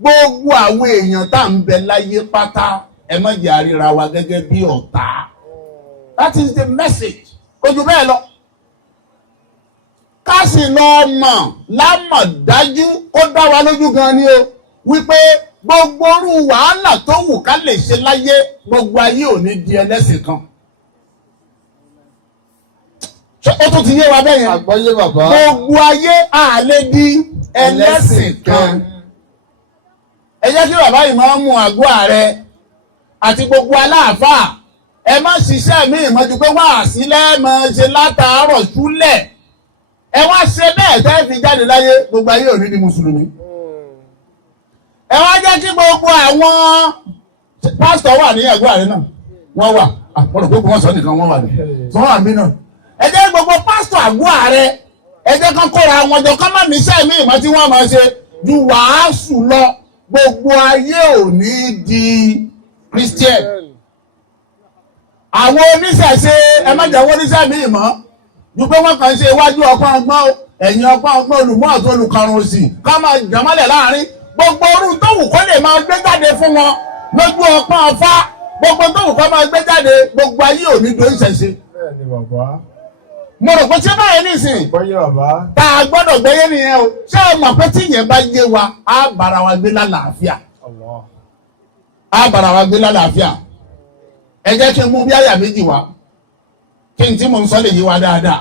gbogbo àwọn èèyàn tá ń bẹ láyé pátá ẹ má jẹ́ àríra wa gẹ́gẹ́ bí ọ̀tá. That is the message. Ojú bẹ́ẹ̀ lọ. Ká sì lọ mọ̀ lámọ̀dájú ó dá wa lójú gan ni o wípé gbogbo orú wàhálà tó wù ká lè ṣe láyé gbogbo ayé ò ní di ẹlẹ́sìn kan. Ó tún ti yé wa bẹ́ẹ̀ yẹn. Àgbọ́yé bàbá. Gbogbo ayé á lè di ẹlẹ́sìn kan. Ẹ jẹ́ kí bàbá ìmáàmù àgọ́ ààrẹ àti gbogbo aláàfáà ẹ má ṣiṣẹ́ mi ìmọ̀jú pé wá sílẹ̀ máa ṣe látàárọ̀ súlẹ̀. Ẹ wá ṣe bẹ́ẹ̀ tẹ́ fi jáde láyé gbogbo ayé ò ní di mùsùlùmí. Ẹ wá jẹ́ kí gbogbo àwọn pásítọ̀ wà ní àgọ́ ààrẹ náà wọ́n wà àpọ̀lọ̀ gbogbo wọn sọ nìkan wọ́n wà ní wọ́n wà mí náà. Ẹ jẹ́ gbogbo pásítọ̀ àgọ́ ààrẹ ẹ jẹ́ kán kóra wọn jọ kán má níṣẹ́ mi ìmọ̀ tí wọ́n máa ṣe ju wàásù lọ gbogbo ayé ò ní di Christian. Àwọn oníṣẹ̀ṣe ẹ má jẹ́ wọ́n oníṣẹ́ mi ìmọ̀ ju pé wọ́n kàn ṣe iwájú ọpọ́n ọgbọ́n ẹ̀yìn ọpọ́n ọgbọ́n olùmọ̀ àti olùkarùn òsì ká máa jàmọ́lẹ̀ láàrin gbogbo orú tó wù kó lè máa gbé jáde fún wọn lójú ọpọ́n ọfá gbogbo tó wù kó máa gbé jáde gbogbo ayé ò ní do ìṣẹ̀ṣe. Bẹ́ẹ̀ni bàbá. Mo rò pé tí báyìí nìsín Àgbọ́yé bàbá. tá a gbọ́dọ̀ gbẹ́yẹ́ nìyẹn o ṣé o mọ̀ pé tí ìyẹn bá yé wa á bára wa gbé lálàáfíà. Allah. Á bára wa gbé lálàáfíà. Ẹ jẹ́ kí n mú bí àyà méjì wá kí n tí mò ń sọ lè yí wa dáadáa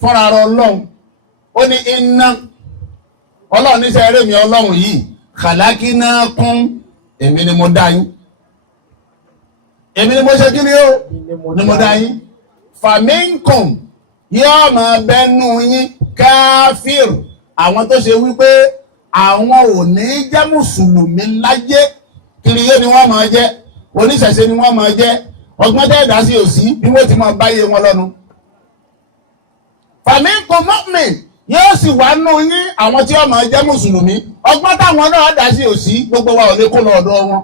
fúnra ara Ọlọ́run ó ní iná Ọlọ́run níṣẹ́ eré mi Ọlọ́run yìí khalaqnakum èmi ni mo dá yín èmi ni mo ṣe kí ni ó ni mo dá yín faminkum yóò máa bẹnu yín káfíìr àwọn tó ṣe wípé àwọn ò ní jẹ́ mùsùlùmí láyé kiri yé ni wọ́n máa jẹ́ oníṣẹ̀ṣe ni wọ́n máa jẹ́ ọgbọ́n tẹ́ ẹ̀dá sí òsì bí wọ́n ti máa báyé wọn lọ́nu. Faminkum mu'min yóò sì wá nù yín àwọn tí wọ́n máa jẹ́ mùsùlùmí ọgbọ́n táwọn náà dá sí òsì gbogbo wa ò lè kó lọ ọ̀dọ̀ wọn.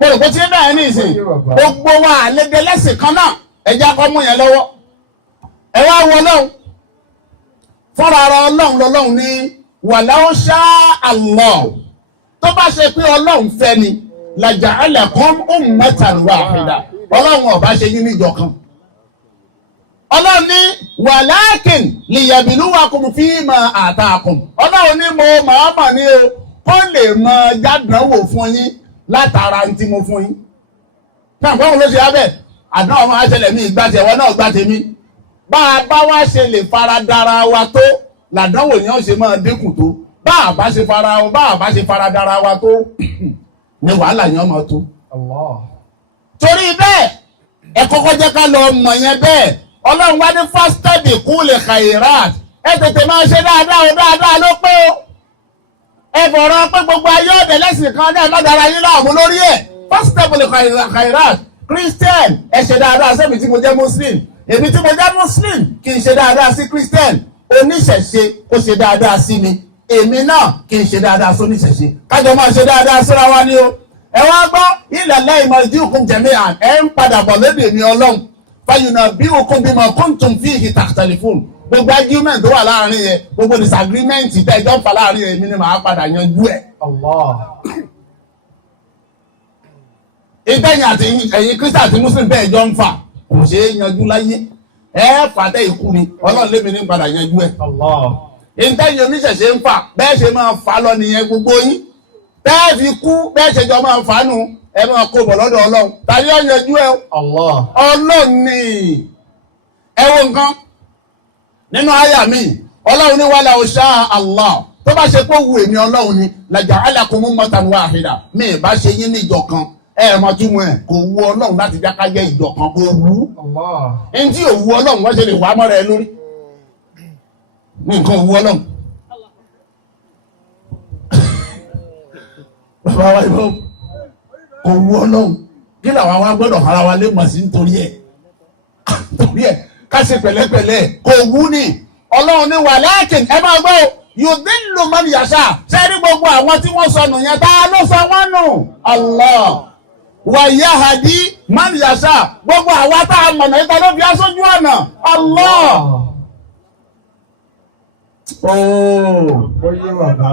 Mo rò pé tí bẹ́ẹ̀ ní ìsìn gbogbo wa àlejò lẹ́sìn kan náà ẹ̀jẹ̀ akọ́ mú yẹn lọ́wọ́. Ẹ wá wọ Ọlọ́run fúnra ara Ọlọ́run lọ́lọ́run ní walau sha Allah tó bá ṣe pé Ọlọ́run fẹ́ ni laja'alakum ummatan wahida Ọlọ́run ọba ṣe yín níjọ kan. Ọlọ́run ní walakin liyabluwakum fima ataakum Ọlọ́run ní mo máa mọ̀ ní o kó lè mọ jádánwò fún yín látara tí mo fún yín. Náà báwo ló ṣe abẹ́ àdán ọmọ àṣẹlẹ̀ mi ìgbà tẹ̀wọ́ náà gbà tèmi. Bá a bá wá ṣe lè fara dára wa tó làdánwò yẹn ó ṣe máa dínkù tó bá a bá ṣe fara dára wa tó ní wàhálà yẹn máa tó. Allah. Torí bẹ́ẹ̀ ẹ kọ́kọ́ jẹ́ ká lọ mọ̀ yẹn bẹ́ẹ̀ Ọlọ́run wá ní fastabiqul khairat ẹ tètè máa ṣe dáadáa ló pé o. Ẹ fọ̀rọ̀ pé gbogbo ayé ọ̀dẹ̀ lẹ́sìn kan náà lọ́dàra yín láàmú lórí ẹ̀ fastabiqul khairat Christian ẹ ṣe dáadáa sẹ́mi tí mo jẹ́ Muslim èmi tí mo jẹ́ Muslim kì í ṣe dáadáa sí Christian oníṣẹ̀ṣe ó ṣe dáadáa sí mi èmi náà kì í ṣe dáadáa sí oníṣẹ̀ṣe kájọ máa ṣe dáadáa síra wa ni o. Ẹ wá gbọ́ ilallahi marji'ukum jami'an ẹ ń padà bọ̀ lédè mi Ọlọ́run fayunabbi'ukum bima kuntum fihi takhtalifun gbogbo argument tó wà láàrin yẹn gbogbo disagreement tẹ́ ẹjọ́ ń fa láàrin yẹn mi ni màá padà yanjú ẹ̀. Allah. Ìtẹ̀yìn àti ẹ̀yin Christian àti Muslim bẹ́ẹ̀ jọ ń fà kò ṣeé yanjú láyé ẹ fàtẹ́ ikú ni Ọlọ́run lémi ní padà yanjú ẹ̀. Allah. Ìtẹ̀yìn oníṣẹ̀ṣe ń fà bẹ́ẹ̀ ṣe máa fà lọ nìyẹn gbogbo yín bẹ́ẹ̀ fi kú bẹ́ẹ̀ ṣe jọ máa fà nù ẹ máa kó bọ̀ lọ́dọ̀ Ọlọ́run tàbí ó yanjú ẹ̀ Allah. Ọlọ́run ni ẹ wo nǹkan nínú àyà mi Ọlọ́run ní walau sha Allah tó bá ṣe pé wù èmi Ọlọ́run ni laja'alakum ummatan wahida mi ì bá ṣe yín ní ìjọ kan ẹ mọ túmọ̀ ẹ̀ kò wù Ọlọ́run láti jákájẹ́ ìjọ kan kò wù Allah. ẹni tí ò wù Ọlọ́run wọ́n ṣe lè wà á mọ́ra ẹ lórí nǹkan ò wù Ọlọ́run. Bàbá wa ìbọn kò wù Ọlọ́run kí làwọn wa gbọ́dọ̀ ara wa lè mọ̀ sí nítorí ẹ̀ ká ṣe pẹ̀lẹ́pẹ̀lẹ́ kò wù ní Ọlọ́run ní walakin ẹ máa gbọ́ yudillu man yasha sẹ́ni gbogbo àwọn tí wọ́n sọnù yẹn tá a ló sọ wọ́n nù Allah wa yahdi man yasha gbogbo àwa tá a mọ̀nà ìta ló fi aṣojú ọ̀nà Allah Oyè bàbá.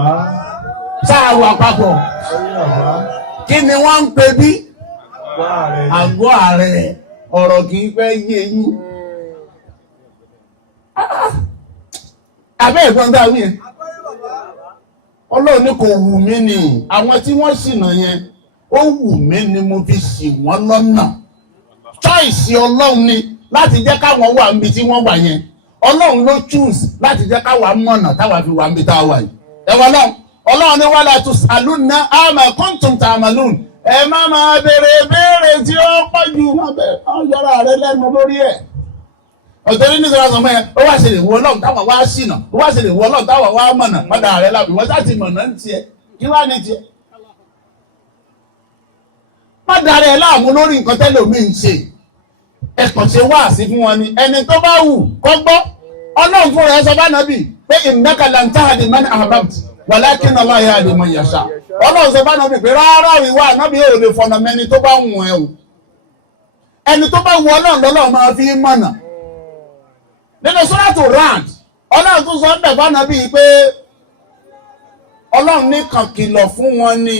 Sáà wà papọ̀. Oyè bàbá. Kí ni wọ́n ń pè bí? Àgọ́ ààrẹ. Ọ̀rọ̀ kì í fẹ́ yé yín. Abẹ́ ìgbọ́n dá wí yẹn. Ọlọ́run ní kò wù mí ni àwọn tí wọ́n ṣìnà yẹn ó wù mí ni mo fi ṣì wọ́n lọ́nà. Choice Ọlọ́run ni láti jẹ́ káwọn wà níbi tí wọ́n wà yẹn. Ọlọ́run ló choose láti jẹ́ káwa mọ̀nà táwa fi wà níbi tá a wà yìí. Ẹ wọ́n náà Ọlọ́run ní wala tusalunna amma kuntum ta'malun. Ẹ má máa béèrè tí ó pọ̀ jù máa bẹ̀rẹ̀ ọ̀yọ́ra rẹ lẹ́nu lórí ẹ̀. Ọ̀tọ́rí ní sọ́ra sọmọ yẹn ó wá ṣe lè wọ Ọlọ́run táwọn wá ṣìnà ó wá ṣe lè wọ Ọlọ́run táwọn wá mọ̀nà mọ́dà rẹ lábì wọ́n sá ti mọ̀nà ń tiẹ̀ kí wá ní tiẹ̀. Mọ́dà rẹ láàmú lórí nǹkan tẹ́lẹ̀ omi ń ṣe ẹ̀kọ́ ṣe wá sí fún wọn ni ẹni tó bá wù kó gbọ́ Ọlọ́run fúnra ẹ sọ bá nàbì pé innaka lan tahdi man ahbabta walakinna Allaha yahdi man yasha. Ọlọ́run sọ bá nàbì pé rárá ìwà nàbì yóò lè fọ̀nà mẹ́ni tó bá wù ẹ́ o ẹni tó bá wù Ọlọ́run lọ́lọ́run máa fi mọ̀nà. Nínú Suratu Ra'd Ọlọ́run tún sọ bẹ̀ bá nàbì pé Ọlọ́run ní kàn kìlọ̀ fún wọn ní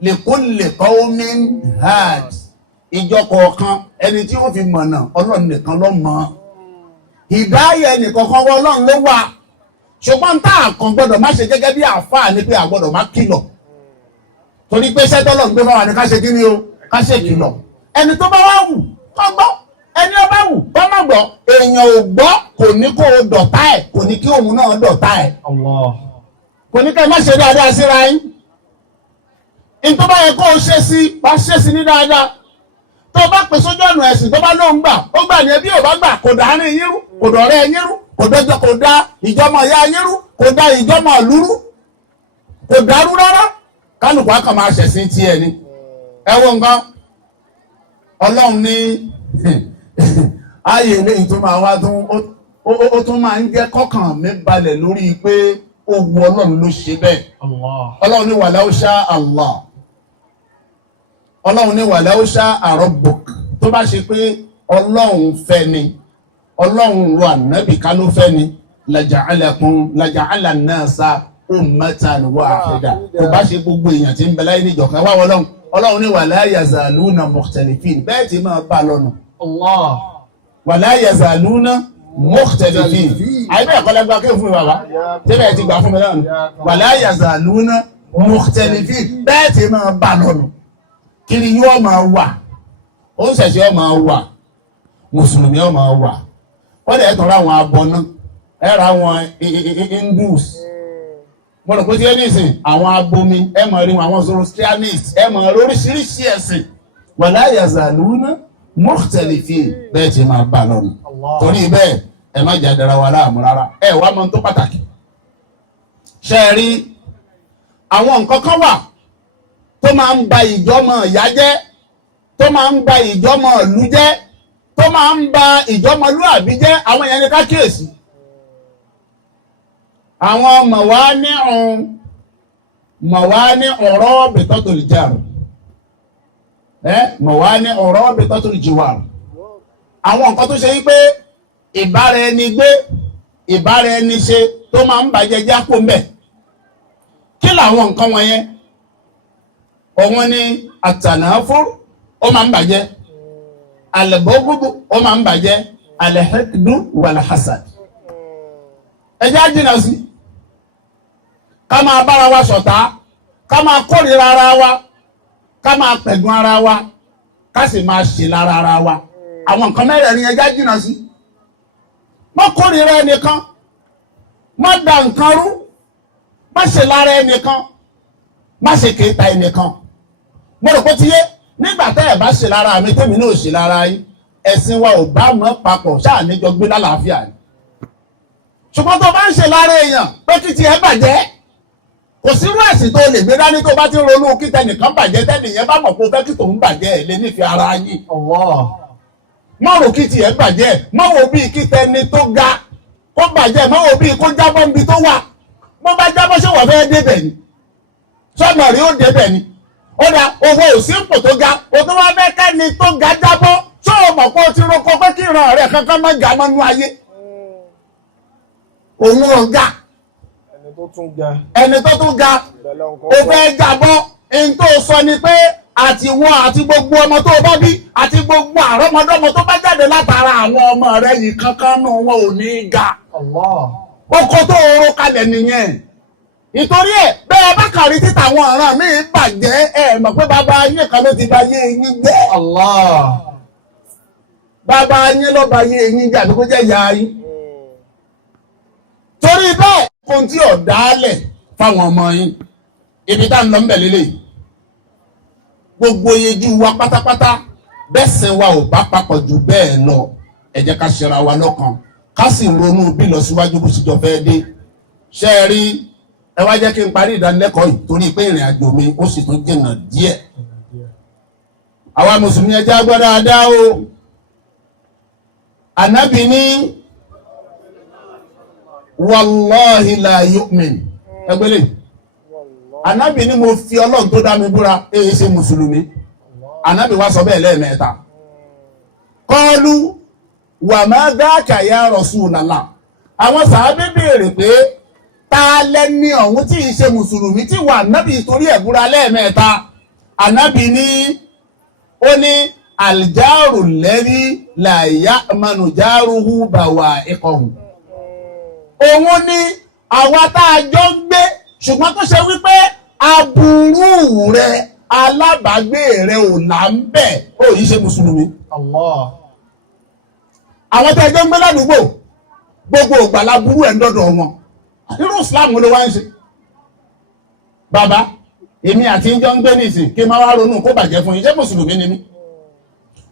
likulli qawmin had ìjọ kọ̀ọ̀kan ẹni tí ó fi mọ̀nà Ọlọ́run nìkan ló mọ̀ ìdáyẹ nìkan kan wọ́n Ọlọ́run ló wà ṣùgbọ́n tá a kàn gbọ́dọ̀ má ṣe gẹ́gẹ́ bí àáfàá ni pé a gbọ́dọ̀ má kìlọ̀ torí pé iṣẹ́ tọ́lọ̀ ń gbé fáwọn ni ká ṣe kí ni o ká ṣe kìlọ̀ ẹni tó bá wá wù kó gbọ́ ẹni ó bá wù kó má gbọ́ èèyàn ò gbọ́ kò ní kó o dọ̀tá ẹ̀ kò ní kí òun náà dọ̀tá ẹ̀ kò ní ká ẹ má ṣe dáadáa síra yín ní tó bá yẹ kó o ṣe sí wá ṣe sí ní dáadáa tó bá pè sójú ọ̀nà ẹ̀sìn tó bá lóun gbà ó gbà ní ẹbí ò bá gbà kò dá ní yín rú kò dọ̀rẹ́ yín rú kò dá ìjọmọ̀ ìyá yín rú kò dá ìjọmọ̀ ìlú rú kò dárú rárá kálukú á kàn máa ṣẹ̀sìn tiẹ̀ ni ẹ wo nǹkan Ọlọ́run ní ààyè eléyìí tó máa wá ó tún máa ń jẹ́ kọ́kàn mi balẹ̀ lórí pé ó wu Ọlọ́run ló ṣe bẹ́ẹ̀ Ọlọ́run ní walau sha Allah Ọlọ́run ní walau sha'a rabbuk tó bá ṣe pé Ọlọ́run fẹ́ ni Ọlọ́run ro ànábì ká ló fẹ́ ni laja'ala an-nasa ummatan wahida tó bá ṣe gbogbo èèyàn tí ń bẹ láyé níjọ̀kan wá Ọlọ́run ní wala yazaluna mukhtalifin bẹ́ẹ̀ tí máa bá lọ́nà wala yazaluna mukhtalifin àyíbẹ̀ ẹ̀kọ́ lẹ́gbàá kí fún mi bàbá tí bẹ́ẹ̀ ti gbà fún mi lọ́nà wala yazaluna mukhtalifin bẹ́ẹ̀ tí máa bá lọ́nà kiri yóò máa wà ó ń ṣẹ̀ṣẹ̀ máa wà mùsùlùmí ó máa wà wọ́n lè tọ́ra àwọn abọ́ná ẹ̀rọ àwọn Hindus mo rò pé tí ẹ ní ìsìn àwọn abomi ẹ mọ̀ rí àwọn Zoroastrianist ẹ mọ̀ rí oríṣiríṣi ẹ̀sìn wala yazaluna mukhtalifin bẹ́ẹ̀ tí máa bá lọ́nà torí bẹ́ẹ̀ ẹ má jà dára wa láàmú rárá ẹ wá mọ̀ tó pàtàkì ṣe é rí àwọn nǹkan kan wà tó máa ń ba ìjọmọ ìyá jẹ́ tó máa ń ba ìjọmọ ìlú jẹ́ tó máa ń ba ìjọmọlúàbí jẹ́ àwọn yẹn ní ká kíyèsí àwọn mọ̀wání ọ̀rọ̀ bitatul jar mọ̀wání ọ̀rọ̀ bitatul jiwar àwọn nǹkan tó ṣe wípé ìbára ẹni gbé ìbára ẹni ṣe tó máa ń bàjẹ́ jápò mbẹ̀ kí làwọn nǹkan wọ̀nyẹn òun ni àtànáfúr ó máa ń bàjẹ́ alẹ́bọ́gbọ́gbọ́ ó máa ń bàjẹ́ alẹ́hẹ́dù wàlàhásad ẹjẹ́ àjìnà sí ká máa bára wa ṣọ̀tá ká máa kórìíra ara wa ká máa pẹ̀gùn ara wa ká sì máa ṣe lára ara wa àwọn nǹkan mẹ́rẹ̀ẹ̀rin ẹjẹ́ àjìnà sí má kórìíra ẹnìkan má da nǹkan rú má ṣe lára ẹnìkan má ṣe kéta ẹnìkan mo rò pé ti yé nígbà tẹ́ ẹ̀ bá ṣe lára mi tẹ́mi náà ṣe lára yín ẹ̀sìn wa ò bá mọ́ papọ̀ ṣáà níjọ gbé lálàáfíà ni ṣùgbọ́n tó bá ń ṣe lára èèyàn pé kí tiẹ̀ bàjẹ́ kò sírú ẹ̀sìn tó lè gbé dání tó bá ti ronú kí tẹnìkan bàjẹ́ tẹnìyẹn bá mọ̀ pé ó fẹ́ kí tòun bàjẹ́ ẹ̀ lé nífẹ̀ẹ́ ara yín mọ̀ rò kí tiẹ̀ bàjẹ́ mọ̀ wò bíi kí tẹni tó ga kó bàjẹ́ mọ̀ wò bíi kó jábọ́ níbi tó wà bó bá jábọ́ ṣé wọ́n fẹ́ débẹ̀ ni sọ́nà rí ó débẹ̀ ni ó dá owó òsínpò tó ga o tó wá fẹ́ kẹ́ni tó ga jábọ́ tó o mọ̀ pé o ti roko pé kí ìran rẹ̀ kankan má ga mọ́nú ayé òun ọ̀gá ẹni tó tún ga ẹni tó tún ga ìbẹ̀lẹ̀ nǹkan ó fẹ́ jábọ́ ẹni tó sọ ni pé àti wọn àti gbogbo ọmọ tó bá bí àti gbogbo àrọ́mọdọ́mọ tó bá jáde látara àwọn ọmọ rẹ yìí kankan nù wọn ò ní ga oko tó oró kalẹ̀ nìyẹn ìtorí ẹ̀ bẹ́ẹ̀ bá kàrí títà àwọn ọ̀ràn mi bàjẹ́ ẹ̀ mọ̀ pé bàbá yín kan ló ti bá yé yín jẹ́ bàbá yín ló bá yé yín jẹ́ àbí kó jẹ́ ìyá yín torí bẹ́ẹ̀ kò tí ò dálẹ̀ fáwọn ọmọ yín ibi tá ń lọ ń bẹ̀ lélẹ̀ gbogbo yejú wa pátápátá bẹ́sẹ̀ wa ò bá papọ̀ jù bẹ́ẹ̀ lọ ẹ jẹ́ ká ṣera wa lọ́kàn ká sì ronú bí lọ síwájú bó sì jọ fẹ́ dé ṣe é rí ẹ wá jẹ́ kí n parí ìdánilẹ́kọ̀ọ́ yìí torí pé ìrìn àjò mi ó sì tún jìnnà díẹ̀ àwa mùsùlùmí ẹ jẹ́ á gbọ́ dáadáa o ànábì ní wàláhi la yu'min ẹgbẹ́lẹ̀ ànábì ní mo fi ọlọ́run tó dá mi búra èyí ṣe mùsùlùmí ànábì wá sọ bẹ́ẹ̀ lẹ́ẹ̀mẹ́ta qalu wa ma dhaka ya Rasulallah àwọn sàábé béèrè pé ta lẹ́ni ọ̀hún tí ì ṣe mùsùlùmí tí wà ànábì torí ẹ̀ búra lẹ́ẹ̀mẹ́ta ànábì ní ó ní aljaru lẹ́rí la ya'manu jaruhu bawa'iqahu òun ni àwa tá a jọ ń gbé ṣùgbọ́n tó ṣe wípé aburú rẹ alábàágbé rẹ ò là ń bẹ̀ ó yìí ṣe mùsùlùmí. àwọn tá a jọ ń gbé ládùúgbò gbogbo ìgbà laburú ẹ̀ ń dọ́dọ̀ wọn irú Islam ló wá ń ṣe. bàbá èmi àti ń jọ ń gbé nìsín kí n máa wá ronú kó bàjẹ́ fún yín ṣé mùsùlùmí ni mí.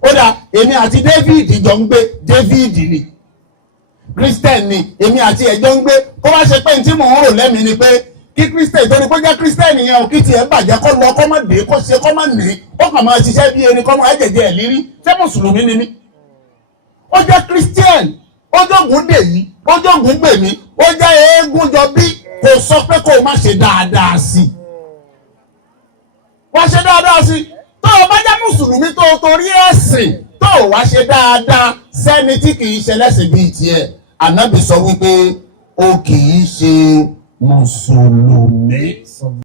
ó dà èmi àti David jọ ń gbé David ni Christian ni èmi àti ẹjọ́ ń gbé kó wá ṣe pé tí mò ń rò lẹ́mìí ni pé kí Christian torí pé jẹ́ Christian yẹn ò kí tiẹ̀ bàjẹ́ kó lọ kó má dé kó ṣe kó má ní ó kàn máa ṣiṣẹ́ bí erin kó máa jẹ̀jẹ̀ ẹ̀ lírí ṣé mùsùlùmí ni mí. ó jẹ́ Christian ó jọ̀gùn dè yìí ó jọ̀gùn gbè mí ó jẹ́ eégún jọ bí kò sọ pé kó má ṣe dáadáa sí i. wá ṣe dáadáa sí i tó o bá jẹ́ mùsùlùmí tó o torí ẹ̀sìn tó o wá ṣe dáadáa sẹ́ni tí kì í ṣe lẹ́sìn bíi tiẹ̀ ànábì sọ wípé ó kì í ṣe mùsùlùmí.